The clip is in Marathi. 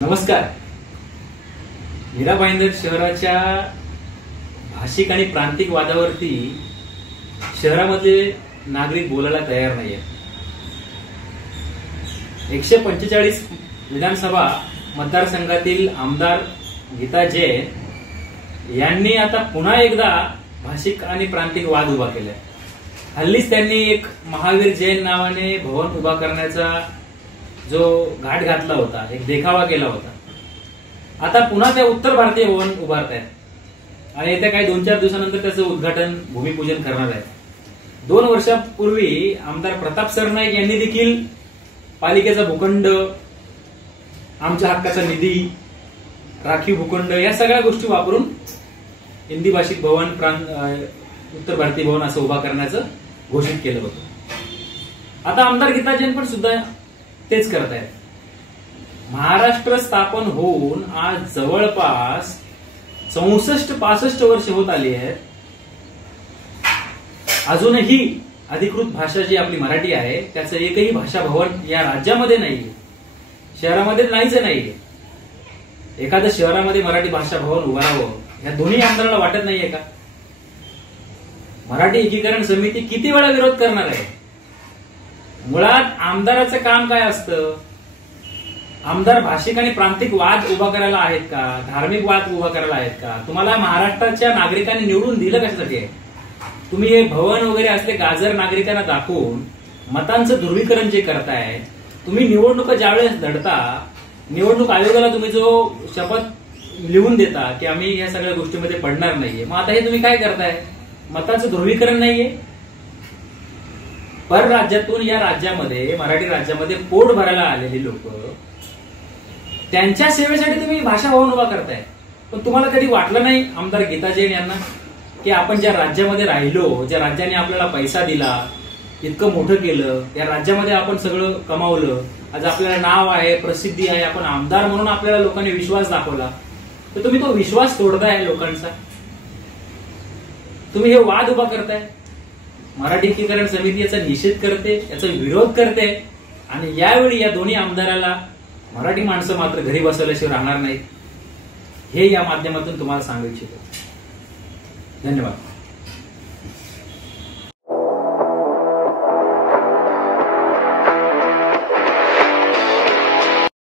नमस्कार. मीरा भाईंदर शहराच्या भाषिक आणि प्रांतिक वादावरती शहरामध्ये नागरिक बोलायला तयार नाहीये. 145 विधानसभा मतदारसंघातील आमदार गीता जैन यांनी आता पुन्हा एकदा भाषिक आणि प्रांतिक वाद उभा केलाय. हल्लीच त्यांनी एक महावीर जैन नावाने भवन उभा करण्याचा जो घाट घातला होता, एक देखावा केला होता. आता पुन्हा त्या उत्तर भारतीय भवन उभारतायत आणि येत्या काही 2-4 दिवसानंतर त्याचं उद्घाटन भूमिपूजन करणार आहेत. 2 वर्षापूर्वी आमदार प्रताप सरनाईक यांनी देखील पालिकेचा भूखंड, आमच्या हक्काचा निधी, राखीव भूखंड या सगळ्या गोष्टी वापरून हिंदी भाषिक भवन, उत्तर भारतीय भवन असं उभा करण्याचं घोषित केलं होतं. आता आमदार गीता जैन पण सुद्धा तेच करतायत. महाराष्ट्र स्थापन होऊन आज जवळपास 64-65 वर्ष होत आली आहेत. अजूनही अधिकृत भाषा जी आपली मराठी आहे त्याचं एकही भाषा भवन या राज्यामध्ये नाहीये, शहरामध्ये नाहीच नाहीये. एखाद्या शहरामध्ये मराठी भाषा भवन उभारावं या दोन्ही आमदारांना वाटत नाहीये का? मराठी एकीकरण समिती किती वेळा विरोध करणार आहे? मुळात आमदाराचं काम काय असतं? आमदार भाषिक आणि प्रांतिक वाद उभा करायला आहेत का? धार्मिक वाद उभा करायला आहेत का? तुम्हाला महाराष्ट्राच्या नागरिकांनी निवडून दिलं कशासाठी आहे? तुम्ही हे भवन वगैरे असले गाजर नागरिकांना दाखवून मतांचं ध्रुवीकरण जे करताय, तुम्ही निवडणुका ज्यावेळेस लढता, निवडणूक आयोगाला तुम्ही जो शपथ लिहून देता की आम्ही या सगळ्या गोष्टीमध्ये पडणार नाहीये, मग आता हे तुम्ही काय करताय? मतांचं ध्रुवीकरण नाहीये. परराज्यातून या राज्यामध्ये, मराठी राज्यामध्ये पोट भरायला आलेली लोक, त्यांच्या सेवेसाठी तुम्ही भाषा भवन उभा करताय. पण तुम्हाला कधी वाटलं नाही आमदार गीता जैन यांना की आपण ज्या राज्यामध्ये राहिलो, ज्या राज्याने आपल्याला पैसा दिला, इतकं मोठं केलं, या राज्यामध्ये आपण सगळं कमावलं, आज आपल्याला नाव आहे, प्रसिद्धी आहे, आपण आमदार म्हणून आपल्याला लोकांनी विश्वास दाखवला, तर तुम्ही तो विश्वास तोडताय लोकांचा. तुम्ही हे वाद उभा करताय. मराठी एकीकरण समिती याचा निषेध करते, याचा विरोध करते आणि यावेळी या दोन्ही आमदाराला मराठी माणसं मात्र घरी बसवल्याशिवाय राहणार नाहीत, हे या माध्यमातून तुम्हाला सांगू इच्छितो. धन्यवाद.